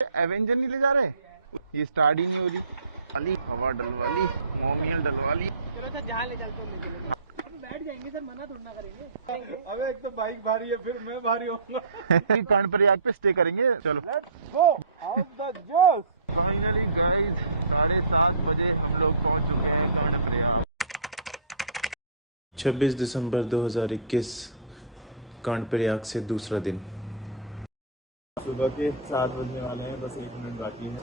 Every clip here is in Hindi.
एवेंजर नहीं ले जा रहे, ये स्टार्ट ही नहीं हो रही। वाली हवा डलवाली, मोमियल डलवाली। चलो सर जहाँ ले चलते हो ले चलेंगे। हम बैठ जाएंगे सर, मना थोड़ा ना करेंगे। अबे एक तो बाइक भारी है, फिर मैं भारी होऊंगा। कर्णप्रयाग पे स्टे करेंगे। चलो लेट्स गो आउट द जोश। फाइनली गाइस 7:30 बजे हम लोग पहुंच चुके हैं कर्णप्रयाग। 26 दिसंबर 2021 कर्णप्रयाग से दूसरा दिन। सुबह के 7 बजने वाले हैं, बस 1 मिनट बाकी है।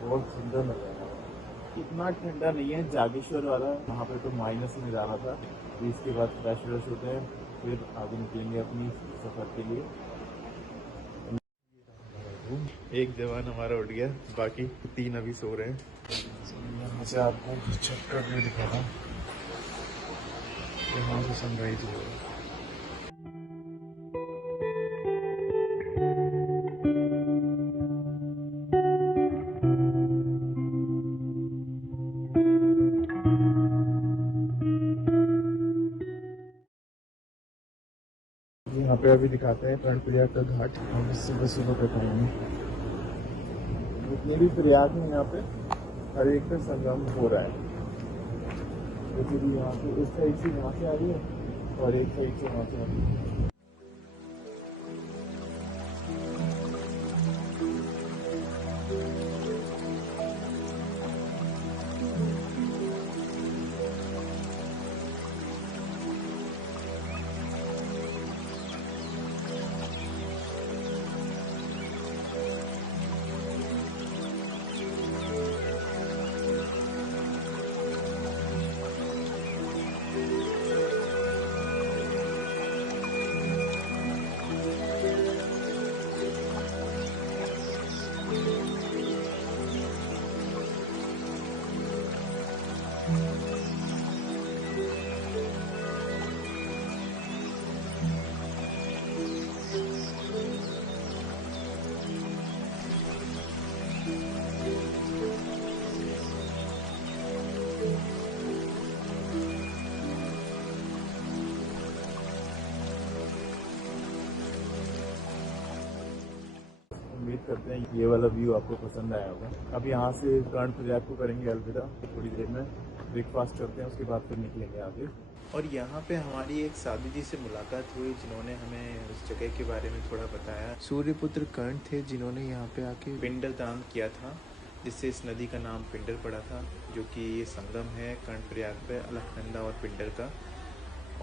बहुत सुंदर लग रहा है, इतना ठंडा नहीं है जागेश्वर वाला, वहाँ पे तो माइनस में जा रहा था। तो इसके बाद फ्रेश व्रेश होते हैं, फिर आगे निकलेंगे अपनी सफर के लिए। एक जवान हमारा उठ गया, बाकी 3 अभी सो रहे हैं। यहाँ से आपको छत का व्यू दिखा रहा हूँ, यहाँ से सनराइज हो रहा है। यहाँ पे अभी दिखाते हैं कर्णप्रयाग का घाट, हम सुबह सुबह पे करेंगे। जितने भी प्रयाग हैं यहाँ पे हर एक का संगम हो रहा है। जैसे भी यहाँ पे इस साइड से यहाँ से आ रही है और एक साइड से वहाँ से आ रही है। उम्मीद करते हैं ये वाला व्यू आपको पसंद आया होगा। अब यहाँ से कर्णप्रयाग को करेंगे अलविदा, थोड़ी देर में ब्रेकफास्ट करते हैं, उसके बाद फिर निकलेंगे आगे। और यहाँ पे हमारी एक साधु जी से मुलाकात हुई, जिन्होंने हमें उस जगह के बारे में थोड़ा बताया। सूर्यपुत्र कर्ण थे, जिन्होंने यहाँ पे आके पिंडर दान किया था, जिससे इस नदी का नाम पिंडर पड़ा था, जो कि ये संगम है कर्णप्रयाग पे अलकनंदा और पिंडर का।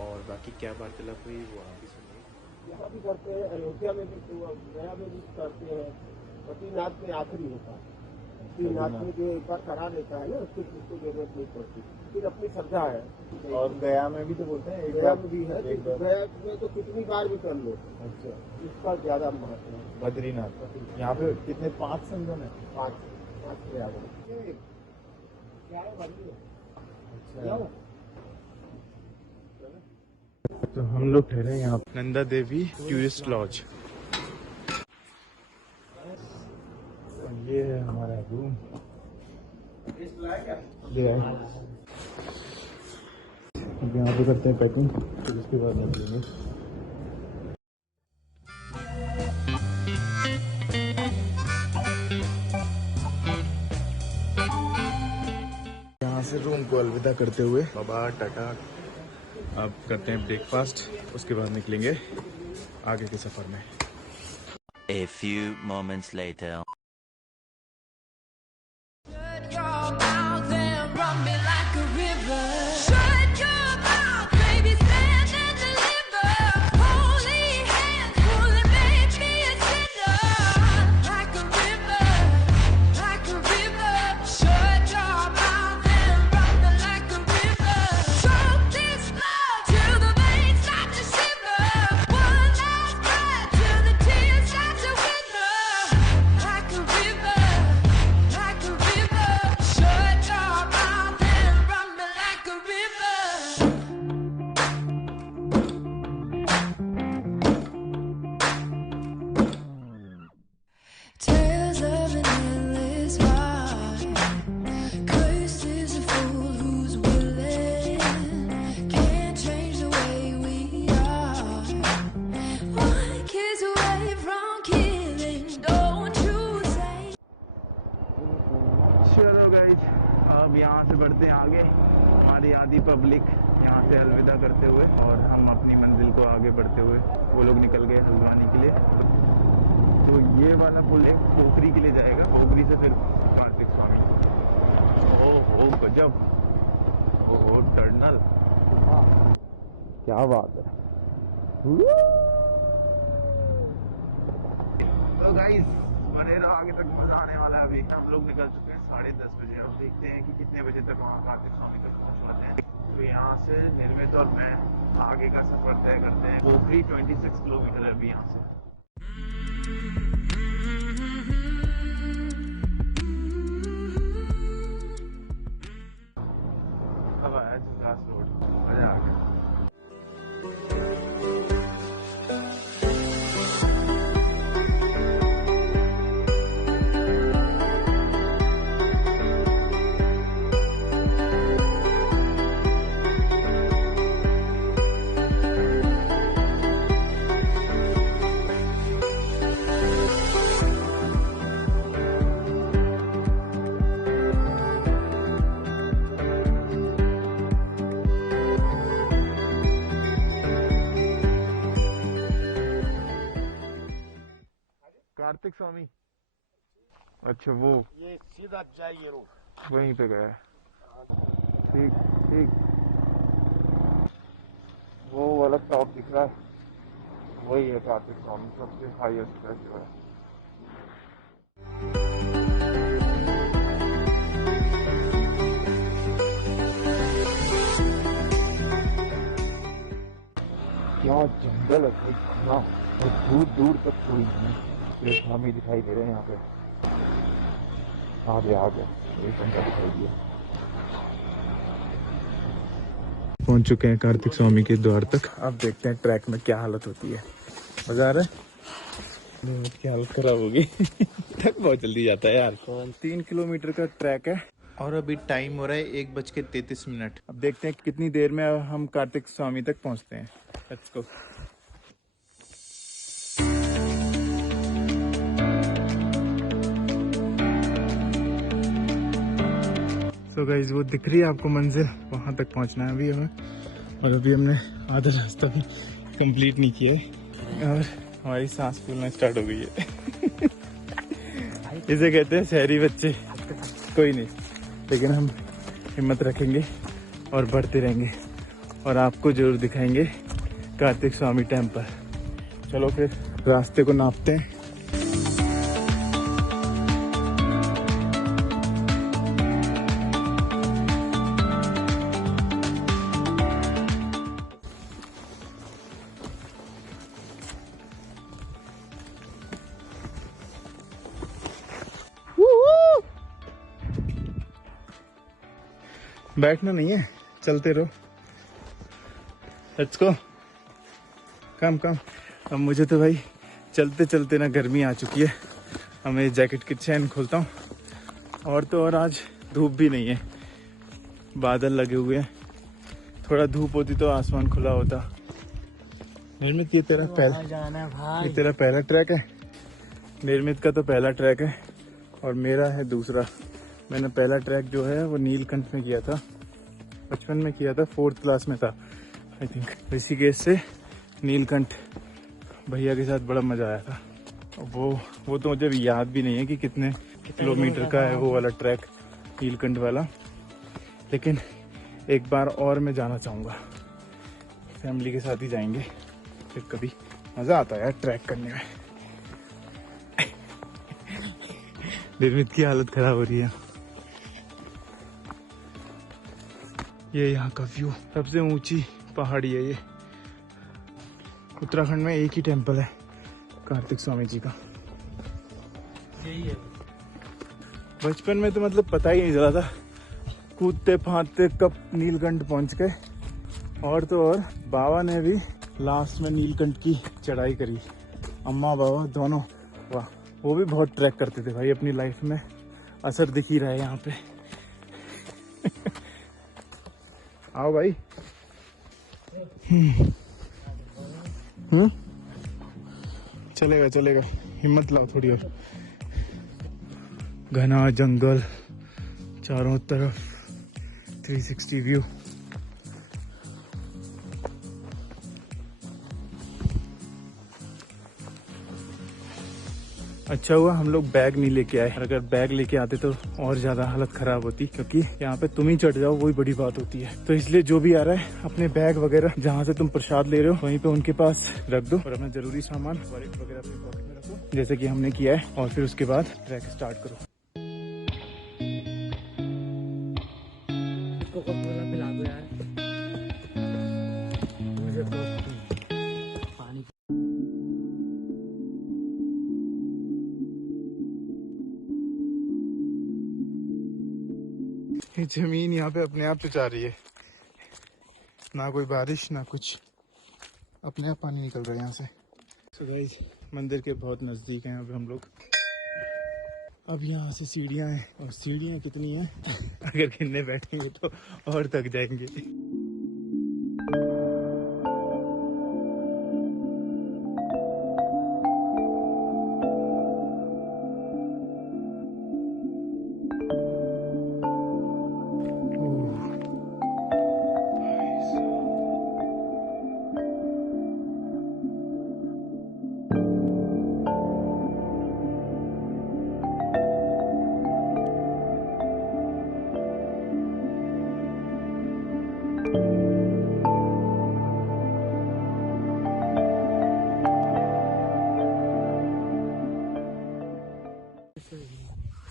और बाकी क्या वार्तालाप हुई वो आप भी सुनिए। यहाँ भी करते हैं, अयोध्या में भी, गया में भी करते हैं। बद्रीनाथ में आखिरी होता है, बद्रीनाथ में जो एक बार करा लेता है ना, उसको जिसको जरूरत नहीं पड़ती, फिर अपनी श्रद्धा है। और गया में भी तो बोलते हैं, गया में भी है, गया में तो कितनी बार भी कर लो। अच्छा, इसका ज्यादा महत्व है। बद्रीनाथ यहाँ पे कितने 5 संगम है? 5 प्रयाग क्या है बद्री। अच्छा, तो हम लोग ठहरे यहाँ नंदा देवी टूरिस्ट लॉज। ये है हमारा रूम, ये है। अब यहाँ पे करते हैं पैकिंग, फिर उसके बाद निकलेंगे। यहाँ से रूम को अलविदा करते हुए बाबा टाटा। अब करते हैं ब्रेकफास्ट, उसके बाद निकलेंगे आगे के सफर में। A few moments later. Guys अब यहाँ से बढ़ते हैं आगे, हमारी आधी पब्लिक यहाँ से अलविदा करते हुए और हम अपनी मंजिल को आगे बढ़ते हुए, वो लोग निकल गए हल्द्वानी के लिए। तो ये वाला पुल है पोखरी के लिए जाएगा, पोखरी से फिर कार्तिक स्वामी। ओ गजब, ओ टर्नल, क्या बात है। तो गाइस बने रहो, आगे तक मजा आने वाला है। अभी हम लोग निकल चुके हैं 10:30 बजे, अब देखते हैं कि कितने बजे तक वहाँ कार्तिक स्वामी तक पहुँच पाते हैं। तो यहाँ से निर्मित और मैं आगे का सफर तय करते हैं। पोखरी 26 किलोमीटर है अभी यहाँ से। अब आया झुकास रोड, मजा आ गया। कार्तिक स्वामी, अच्छा वो ये सीधा जाइए रोड, वहीं पे गया है। ठीक ठीक, वो वाला टॉप दिख रहा है, वही है कार्तिक स्वामी, सबसे हाईएस्ट फेस्टिवल है। क्या जंगल है भाई, घना, और दूर दूर तक कोई नहीं, सिर्फ हम ही दिखाई दे रहे हैं यहाँ पे। आ गया एक घंटा दिखाई दिया। पहुंच चुके हैं कार्तिक स्वामी के द्वार तक। अब देखते हैं ट्रैक में क्या हालत होती है। मजा आ रहा है, की हालत खराब होगी। थक बहुत जल्दी जाता है यार। 3 किलोमीटर का ट्रैक है और अभी टाइम हो रहा है 1:33। अब देखते हैं कितनी देर में हम कार्तिक स्वामी तक पहुंचते हैं। Let's go. सो गाइस, वो दिख रही है आपको मंजिल, वहां तक पहुंचना है अभी हमें। और अभी हमने आधा रास्ता भी कंप्लीट नहीं किया है और हमारी सांस फूलना स्टार्ट हो गई है। इसे कहते हैं शहरी बच्चे। कोई नहीं, लेकिन हम हिम्मत रखेंगे और बढ़ते रहेंगे और आपको जरूर दिखाएंगे कार्तिक स्वामी टेम्पल। चलो फिर रास्ते को नापते हैं। बैठना नहीं है, चलते रहो। लेट्स गो, कम। अब मुझे तो भाई चलते चलते ना गर्मी आ चुकी है। अब मैं जैकेट की चैन खोलता हूँ। और तो और आज धूप भी नहीं है, बादल लगे हुए हैं। थोड़ा धूप होती तो आसमान खुला होता। निर्मित, ये तेरा पहला ट्रैक है। निर्मित का तो पहला ट्रैक है और मेरा है दूसरा। मैंने पहला ट्रैक जो है वो नीलकंठ में किया था, बचपन में किया था, 4th क्लास में था आई थिंक। ऋषिकेश से नीलकंठ भैया के साथ बड़ा मजा आया था। वो तो मुझे याद भी नहीं है कि कितने किलोमीटर का है वो वाला ट्रैक, नीलकंठ वाला। लेकिन एक बार और मैं जाना चाहूँगा, फैमिली के साथ ही जाएंगे फिर कभी। मज़ा आता है यार ट्रैक करने में। निर्मित की हालत खराब हो रही है। ये यहाँ का व्यू, सबसे ऊंची पहाड़ी है ये। उत्तराखंड में एक ही टेम्पल है कार्तिक स्वामी जी का, यही है। बचपन में तो मतलब पता ही नहीं चला था, कूदते फांदते कब नीलकंठ पहुंच गए। और तो और बाबा ने भी लास्ट में नीलकंठ की चढ़ाई करी, अम्मा बाबा दोनों। वाह, वो भी बहुत ट्रैक करते थे भाई अपनी लाइफ में, असर दिख ही रहा है यहाँ पे। आओ भाई। चलेगा, हिम्मत लाओ थोड़ी और। घना जंगल, चारों तरफ 360 व्यू। अच्छा हुआ हम लोग बैग नहीं लेके आए, अगर बैग लेके आते तो और ज्यादा हालत खराब होती, क्योंकि यहाँ पे तुम ही चढ़ जाओ वही बड़ी बात होती है। तो इसलिए जो भी आ रहा है अपने बैग वगैरह जहाँ से तुम प्रसाद ले रहे हो वहीं पे उनके पास रख दो और अपना जरूरी सामान वॉलेट वगैरह अपने पॉकेट में रखो, जैसे कि हमने किया है। और फिर उसके बाद ट्रैक स्टार्ट करो। कोका-कोला पिला दो यार मुझे तो पानी। ये जमीन यहाँ पे अपने आप चुचा रही है, ना कोई बारिश ना कुछ, अपने आप पानी निकल रहा है यहाँ से। सो गाइस मंदिर के बहुत नजदीक है यहाँ पे हम लोग। अब यहाँ से सीढ़ियाँ हैं, और सीढ़ियाँ कितनी हैं अगर गिनने बैठेंगे तो और थक जाएंगे।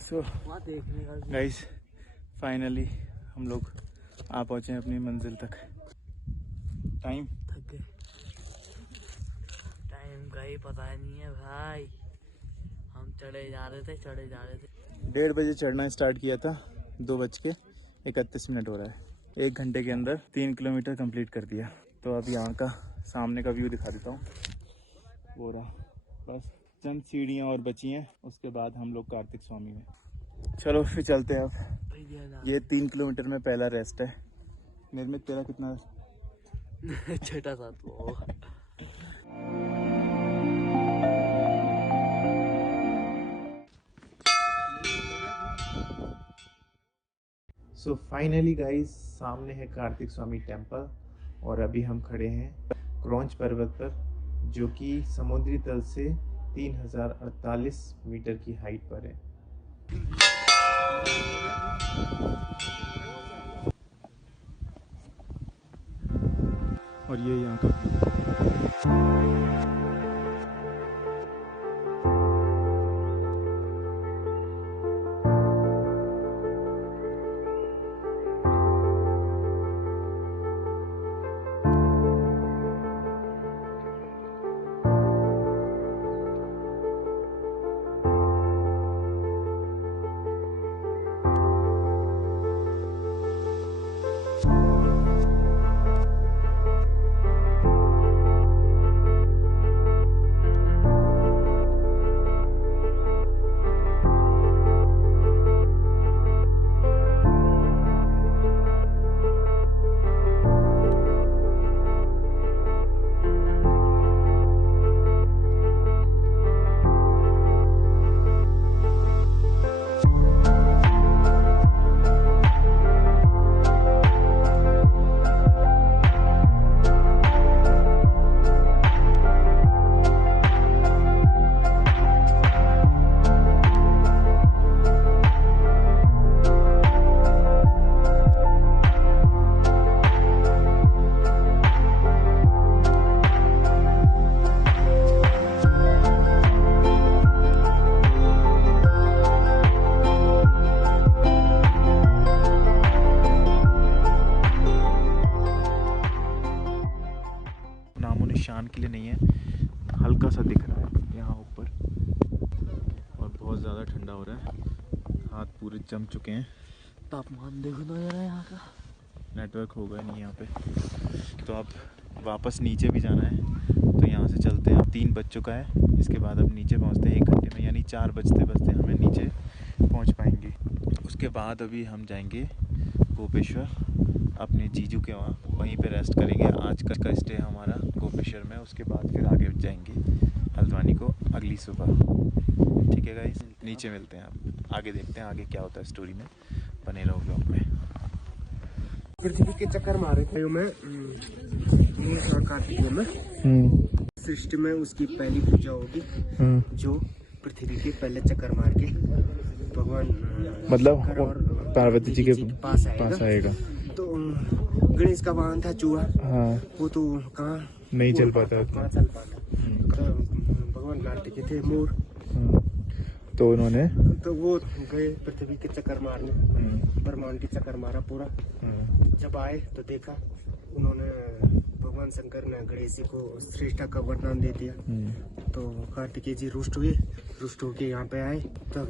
सो देखने का गाइस फाइनली हम लोग आ पहुंचे हैं अपनी मंजिल तक। टाइम थक गए, टाइम का ही पता नहीं है भाई। हम चढ़े जा रहे थे 1:30 बजे चढ़ना स्टार्ट किया था, 2:31 हो रहा है। 1 घंटे के अंदर 3 किलोमीटर कंप्लीट कर दिया। तो अब यहाँ का सामने का व्यू दिखा देता हूँ, वो रहा। बस चंद सीढ़ियाँ और बची हैं, उसके बाद हम लोग कार्तिक स्वामी में। चलो फिर चलते हैं अब। ये 3 किलोमीटर में पहला रेस्ट है। निर्मित तेरा कितना छोटा सा तो सो फाइनली गाइस सामने है कार्तिक स्वामी टेम्पल, और अभी हम खड़े हैं क्रॉन्च पर्वत पर, जो कि समुद्री तल से 3048 मीटर की हाइट पर है। और ये यहाँ का निशान के लिए नहीं है, हल्का सा दिख रहा है यहाँ ऊपर, और बहुत ज़्यादा ठंडा हो रहा है, हाथ पूरे जम चुके हैं। तापमान देखो ना जरा यहाँ का, नेटवर्क होगा नहीं यहाँ पे। तो अब वापस नीचे भी जाना है, तो यहाँ से चलते हैं। 3 बज चुका है, इसके बाद अब नीचे पहुँचते हैं 1 घंटे में, यानी 4 बजते बजते हमें नीचे पहुँच पाएंगे। उसके बाद अभी हम जाएंगे गोपेश्वर अपने जीजू के वहाँ, वहीं पे रेस्ट करेंगे। आज का स्टे हमारा गोपेश्वर में, उसके बाद फिर आगे जाएंगे हल्द्वानी को अगली सुबह। ठीक है गाइस, नीचे मिलते हैं, आप आगे देखते हैं आगे क्या होता है स्टोरी में। बने रहो ब्लॉग में। पृथ्वी के चक्कर मारे थे मैं कार्तिक में सृष्टि में उसकी पहली पूजा होगी जो पृथ्वी के पहले चक्कर मार के भगवान मतलब पार्वती जी के पास आएगा। तो गणेश का वाहन था चूहा। हाँ, वो तो कहाँ नहीं चल पाता। कहाँ चल पाता। तो भगवान कार्तिक के थे मोर। तो उन्होंने तो वो गए पृथ्वी के चक्कर मारने, ब्रह्मांड के चक्कर मारा पूरा। जब आए तो देखा उन्होंने भगवान शंकर ने गणेश जी को श्रेष्ठा का वरदान दे दिया। तो कार्तिकेय जी रुष्ट होके यहाँ पे आए, तब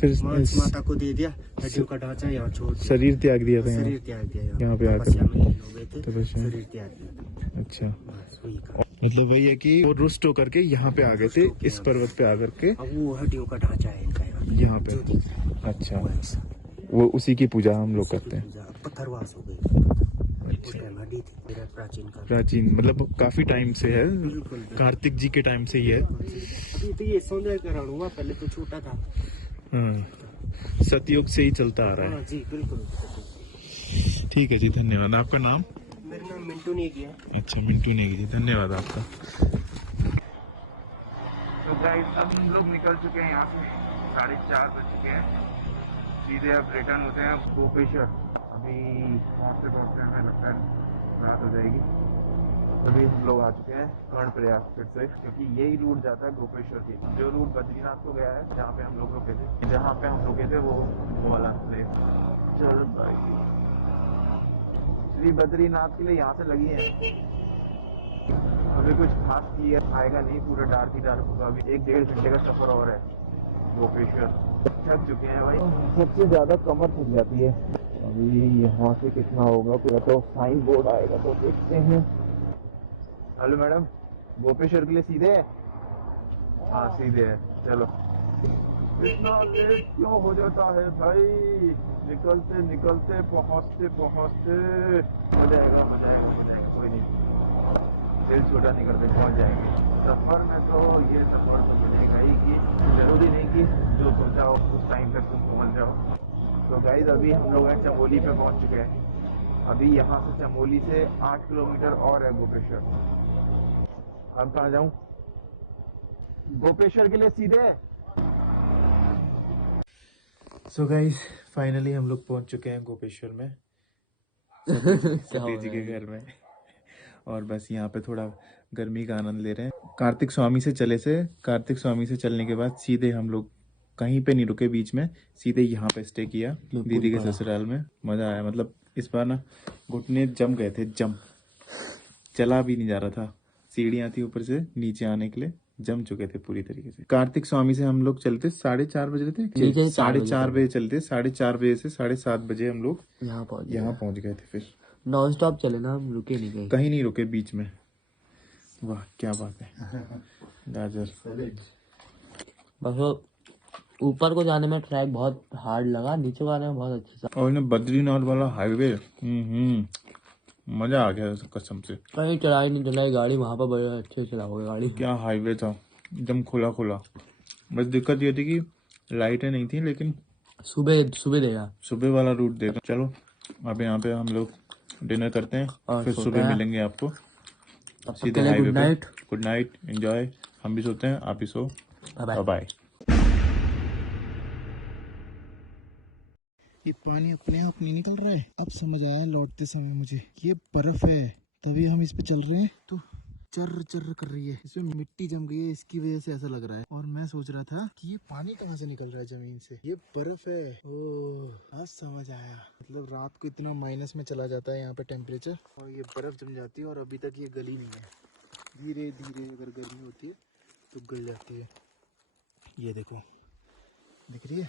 फिर माता को दे दिया, हड्डियों का ढांचा यहाँ छोड़ दिया, शरीर त्याग दिया था। शरीर त्याग दिया यहाँ पे आकर तपस्या में हो गए थे, तपस्या। शरीर त्याग दिया। अच्छा, बस वही कहा। मतलब वही है कि वो रुष्ट होकर के यहाँ पे आ गए थे, इस पर्वत पे आकर के। अब वो हड्डियों का ढांचा है इनका यहाँ पे। अच्छा, वो उसी की पूजा हम लोग करते हैं। पत्थरवास हो गई। हड्डी थी मेरा प्राचीन, मतलब काफी टाइम से है। बिल्कुल। कार्तिक जी के टाइम से ही है। अभी तो ये सौंदर्यकरण हुआ, पहले तो छोटा था। हाँ, सतयुग से ही चलता आ रहा है। हाँ जी बिल्कुल। ठीक है जी, धन्यवाद। आपका नाम? मेरा नाम मिंटू नेगी है। अच्छा, मिंटू नेगी जी, धन्यवाद आपका। तो गाइस अब हम लोग निकल चुके हैं यहाँ से, 4:30 बज चुके हैं। सीधे अब रिटर्न होते हैं गोपेश्वर। अभी पहुँचते हमें लगता है रात हो जाएगी। अभी हम लोग आ चुके हैं कर्णप्रयाग फिर से, क्योंकि यही रूट जाता है गोपेश्वर की। जो रूट बद्रीनाथ को गया है, जहाँ पे हम लोग रुके थे, जहाँ पे हम रुके थे वो वाला प्लेस। चलो भाई, श्री बद्रीनाथ के लिए यहाँ से लगी है। अभी कुछ खास क्लियर आएगा नहीं, पूरा डार्क ही डार्क होगा। अभी 1-1.5 घंटे का सफर और है गोपेश्वर। थक चुके हैं भाई, सबसे ज्यादा कमर थक जाती है। अभी यहाँ से कितना होगा, पूरा तो साइन बोर्ड आएगा तो देखते हैं। हेलो मैडम, गोपेश्वर के लिए सीधे है? हाँ सीधे है। चलो, इतना लेट क्यों हो जाता है भाई? निकलते निकलते पहुँचते हो जाएगा, कोई नहीं, दिल छोटा नहीं करते, पहुँच जाएंगे। सफर में तो ये सफर तो मिलेगा ही, कि जरूरी नहीं कि जो सोचा हो उस टाइम पे तुम पहुँच जाओ। तो गाइस अभी हम लोग हैं चमोली पे पहुँच चुके हैं। अभी यहाँ से चमोली से 8 किलोमीटर और है गोपेश्वर। अब कहाँ जाऊँ? गोपेश्वर के लिए सीधे। सो गाइस फाइनली हम लोग पहुंच चुके हैं गोपेश्वर में, सतीश जी के घर में। और बस यहाँ पे थोड़ा गर्मी का आनंद ले रहे हैं। कार्तिक स्वामी से चलने के बाद सीधे हम लोग कहीं पे नहीं रुके बीच में, सीधे यहाँ पे स्टे किया दीदी के ससुराल में। मजा आया, मतलब इस बार ना घुटने जम गए थे, चला भी नहीं जा रहा था। सीढ़ियाँ थी ऊपर से नीचे आने के लिए, जम चुके थे पूरी तरीके से। कार्तिक स्वामी से हम लोग चलते 4:30 बजे थे, 4:30 बजे चलते, 4:30 बजे से 7:30 बजे हम लोग यहाँ पहुंच गए थे। फिर नॉन स्टॉप चले ना, हम रुके नहीं, कहीं नहीं रुके बीच में। वाह क्या बात है। गाजर बस ऊपर को जाने में ट्रैक बहुत हार्ड लगा, नीचे को आने में बहुत अच्छा था। और बद्रीनाथ वाला हाईवे, मजा आ गया कसम से। कहीं चलाई गाड़ी, वहाँ पर बड़े अच्छे चलाओगे गाड़ी। क्या हाईवे था, एकदम खुला। बस दिक्कत ये थी कि लाइटें नहीं थी, लेकिन सुबह देगा, सुबह वाला रूट देगा। चलो अब यहाँ पे हम लोग डिनर करते हैं और फिर सुबह मिलेंगे आपको सीधे हाईवे पे। Good night, enjoy. हम भी सोते हैं, आप भी सो। बाय। ये पानी अपने आप नहीं निकल रहा है। अब समझ आया लौटते समय मुझे, ये बर्फ है, तभी हम इस पे चल रहे हैं तो चर्र चर्र कर रही है, इसमें मिट्टी जम गई है, इसकी वजह से ऐसा लग रहा है। और मैं सोच रहा था कि ये पानी कहाँ से निकल रहा है जमीन से, ये बर्फ है। ओह, आज समझ आया। मतलब रात को इतना माइनस में चला जाता है यहाँ पे टेम्परेचर, और ये बर्फ जम जाती है, और अभी तक ये गली नहीं है। धीरे धीरे अगर गर्मी होती है तो गल जाती है। ये देखो, दिख रही है।